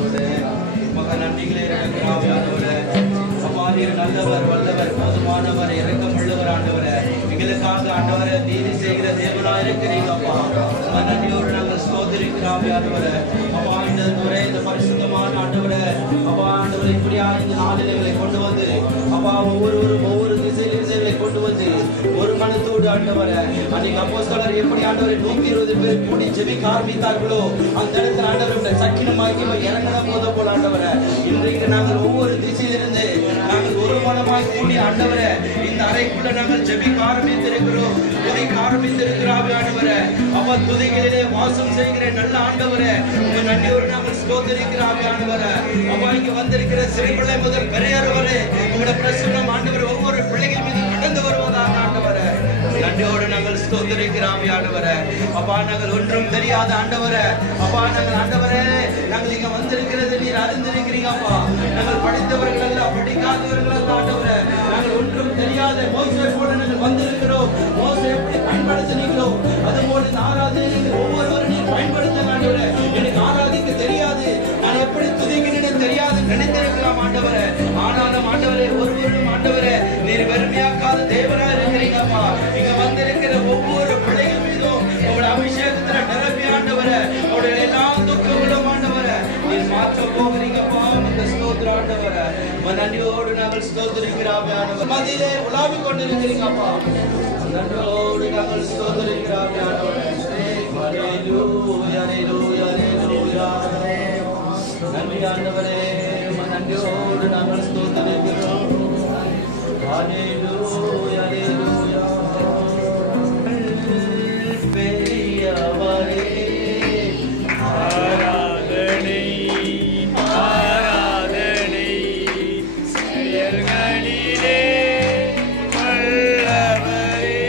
ஆண்டவரே. மக நன்றிகளை இருக்கிற ஆவியானவரே. அப்பா நீர் நல்லவர், வல்லவர், போதுமானவர், இரக்கமுள்ளவர் ஆண்டவரே. எங்களுக்காக ஆண்டவரே நீதி செய்கிற தேவனாய் இருக்கிறீங்க அப்பா. உங்க நன்றியோடு நாங்கள் ஸ்தோத்திரிக்கிற ஆவியானவரே. அப்பா இந்த முறை இந்த பரிசுத்தமான ஆண்டவரே அப்பா ஆண்டவரை இப்படியா இந்த நாளிலே கொண்டு வந்து அப்பா ஒவ்வொரு திசைகளை கொண்டு வந்து ஒரு மனத்தோடு ஆண்டவரே அன்னைக்கு அப்போஸ்தலர் எப்படி ஆண்டவரை 120 பேர் கூடி ஜெபிக்க ஆரம்பித்தார்களோ அந்த இடத்துல ஆண்டவருடைய சக்கினமாக்கி இறங்கின போத போல ஆண்டவரே இன்றைக்கு நாங்கள் ஒவ்வொரு திசையிலிருந்து நாங்கள் ஒரு மனமாய் கூடி ஆண்டவரே இந்த அறைக்குள்ள நாங்கள் ஜெபிக்க ஆரம்பித்திருக்கிறோம், துதிக்க ஆரம்பித்திருக்கிறோம் ஆண்டவரே. அப்பா துதிகளிலே வாசம் செய்கிற நல்ல ஆண்டவரே உங்க நன்றியோடு நாங்கள் ஸ்தோத்திரிக்கிறோம் ஆண்டவரே. அப்பா இங்க வந்திருக்கிற சிறு பிள்ளை முதல் பெரியவர் வரை உங்களுடைய பிரசன்னம் ஆண்டவரே ஒவ்வொரு பிள்ளைகள் மீது கடந்து வருவதாக ஆண்டவரே நன்றியோடு நாங்கள் ஸ்தோத்திரிக்கிறோம் ஆண்டவரே. அப்பா நாங்கள் ஒன்றும் தெரியாத ஆண்டவரே அப்பா நாங்கள் ஆண்டவரே நாங்கள் இங்க வந்திருக்கிறது நீர் அறிந்திருக்கிறீங்க அப்பா. நாங்கள் படித்தவர்கள் அல்ல, படிக்காதவர்கள் அல்ல ஆண்டவரே. நாங்கள் ஒன்றும் தெரியாத மோசே போல நாங்கள் வந்திருக்கிறோம். மோசே எப்படி பயன்படுத்தினீங்களோ அதுபோல இந்த ஆராதனை ஒவ்வொருவரும் நீர் பயன்படுத்த ஆண்டவரே. எனக்கு ஆராதிக்க தெரியாது, நான் எப்படி துதிக்கிறேன்னு தெரியாது நினைத்திருக்கலாம் ஆண்டவரே. ஆனாலும் ஆண்டவரே ஒருவரும் ஆண்டவரே நீர் வெறுமையாக்காத தேவனா இருக்கிறீங்கப்பா. இங்க வந்திருக்கிற ஒவ்வொரு பிள்ளைகள் மீதும் உங்களுடைய அபிஷேகத்துல நிரப்பி ஆண்டவரே அவருடைய எல்லா துக்கங்களும் ஆண்டவரே நீர் மாற்ற போகிறீங்கப்பா. உங்க ஸ்தோத்திரம் ஆண்டவரே. நன்றியோடு நாங்கள் ஸ்தோத்திரிக்கிறோம் ஆண்டவரே. மதியிலே உலாவிக் கொண்டிருக்கிறீங்கப்பா. நன்றியோடு நாங்கள் ஸ்தோத்திரிக்கிறோம் ஆண்டவரே. ஹல்லேலூயா ஹல்லேலூயா ஹல்லேலூயா. நன்றி ஆண்டவரே. நன்றியோடு நாங்கள் ஸ்தோத்திரிக்கிறோம். ஹல்லேலூயா ஹல்லேலூயா. பெரியவரே ஆராதனை ஆராதனை செயல்களிலே வல்லவரே.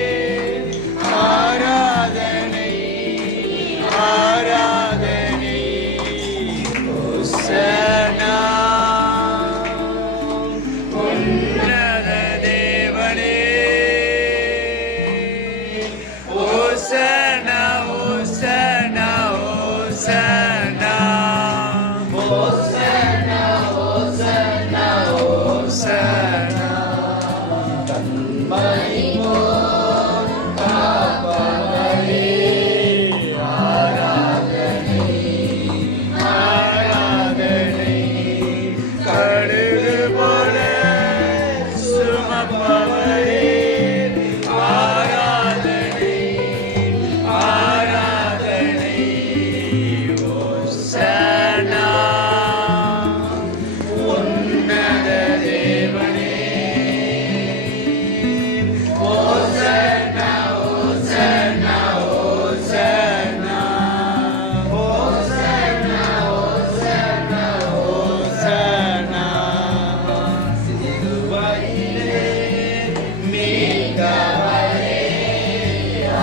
ஆராதனை ஆராதனை ஹோசன்னா உன்னத தேவனே. ஹோசன்னா ஹோசன்னா ஹோசன்னா ஹோசன்னா ஹோசன்னா ஹோசன்னா. மகிமை காப்பவரே. ஆராதனை ஆராதனை கடுகு போல சுமப்பவரே. ஆராதனை ஆராதனை ஹோசன்னா உன்னத தேவனே. ஹோசன்னா ஹோசன்னா ஹோசன்னா ஹோசன்னா ஹோசன்னா ஹோசன்னா. சிலுவையிலே மீட்கவரே.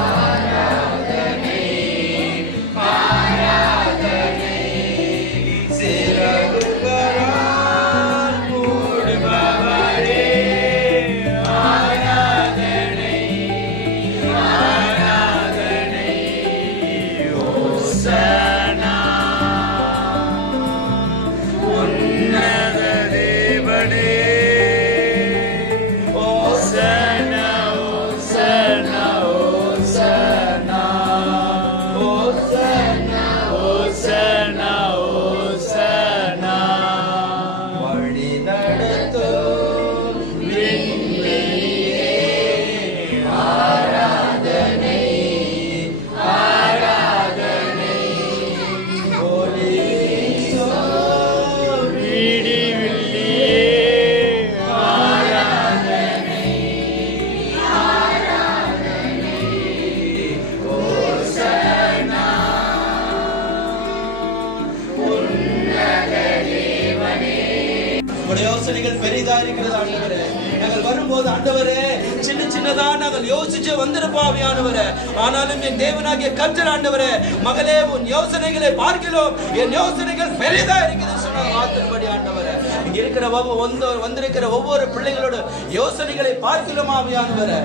ஆராதனை ஆராதனை சிறகுகளால் மூடுபவரே. ஆராதனை ஆராதனை ஹோசன்னா உன்னத தேவனே. ஹோசன்னா ஹோசன்னா ஹோசன்னா ஹோசன்னா ஹோசன்னா ஹோசன்னா. வழி நடத்தும் விண்வெளியே ஆராதனை ஆராதனை. ஒளி வீசும் விடிவெள்ளியே ஆராதனை ஆராதனை. ஹோசன்னா உன்னத தேவனே. உங்களுடைய யோசனைகள் பெரிதா இருக்கிறது ஆண்டவரே. நாங்கள் வரும்போது ஆண்டவரே சின்ன சின்னதா நாங்கள் யோசிச்சு வந்திருப்பாவியானவரே. ஆனாலும் என் தேவனாகிய கர்த்தர் ஆண்டவரே மகளே உன் யோசனைகளை பார்க்கிறோம், என் யோசனைகள் பெரிதா இருக்குது சொன்ன வார்த்தைப்படி ஆண்டவரே. இங்க இருக்கிற வந்திருக்கிற ஒவ்வொரு பிள்ளைகளோட யோசனைகளை பார்க்கலாம் ஆவியானவரே.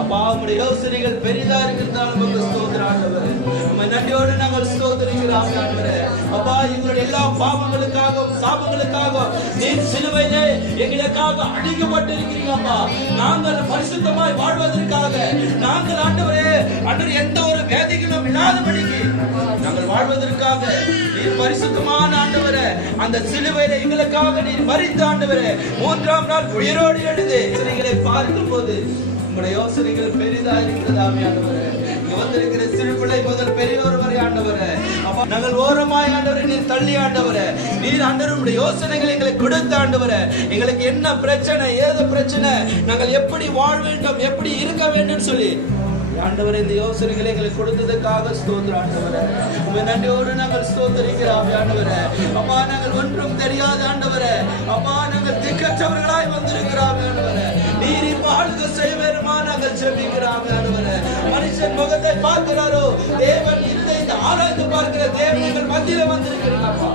அப்பா உங்களுடைய யோசனைகள் பெரிதா இருக்கிறதால நமக்கு ஸ்தோத்திரம் ஆண்டவரே. உம்மை நன்றியோடு நாங்கள் ஸ்தோத்திரிக்கிறோம் ஆண்டவரே. அப்பா எங்களுடைய எல்லா பாவங்களுக்காகவும் சாபங்களுக்காகவும் நீர் சிலுவையிலே எங்களுக்காக அடிக்கப்பட்டிருக்கிறீங்க அப்பா. நாங்கள் பரிசுத்தமாய் வாழ்வதற்காக நாங்கள் ஆண்டவரே எந்த ஒரு வேதிகளும் இல்லாதபடிக்கு நாங்கள் வாழ்வதற்காக நீர் பரிசுத்தமான ஆண்டவரே அந்த சிலுவையில எங்களுக்காக நீர் மரித்த ஆண்டவரே 3ஆம் நாள் உயிரோடு எழுந்து யோசனைகளை பார்க்கும் போது உங்களுடைய யோசனைகள் பெரிதா இருக்கிறது ஆவியானவரே. இங்க வந்திருக்கிற சிறு பிள்ளை முதல் பெரியோர் வரை ஆண்டவரே அப்பா நாங்கள் ஓரமாய் ஆண்டவரே நீர் தள்ளி ஆண்டவரே நீர் ஆண்டவருடைய யோசனைகளை எங்களுக்கு கொடுத்த ஆண்டவரே. எங்களுக்கு என்ன பிரச்சனை ஏது பிரச்சனை நாங்கள் எப்படி வாழ வேண்டும் எப்படி இருக்க வேண்டும் சொல்லி ஆண்டவரே இந்த யோசனைகளை எங்களுக்கு கொடுத்ததுக்காக ஸ்தோத்திரம் ஆண்டவரே. உம்மை நன்றியோடு நாங்கள் ஸ்தோத்திரிக்கிறோம் ஆண்டவரே. அப்பா நாங்கள் ஒன்றும் தெரியாத ஆண்டவரே அப்பா நாங்கள் திக்கற்றவர்களாய் வந்திருக்கிறோம் ஆண்டவரே. நீர் இப்ப ஆளுக செய்வேருமா நாங்கள் ஜெபிக்கிறோம் ஆண்டவரே. மனுஷன் முகத்தை பார்க்கிறாரோ தேவன் இந்த ஆராய்ந்து பார்க்கிற தேவன் எங்கள் மத்தியில வந்திருக்கிறார் அப்பா.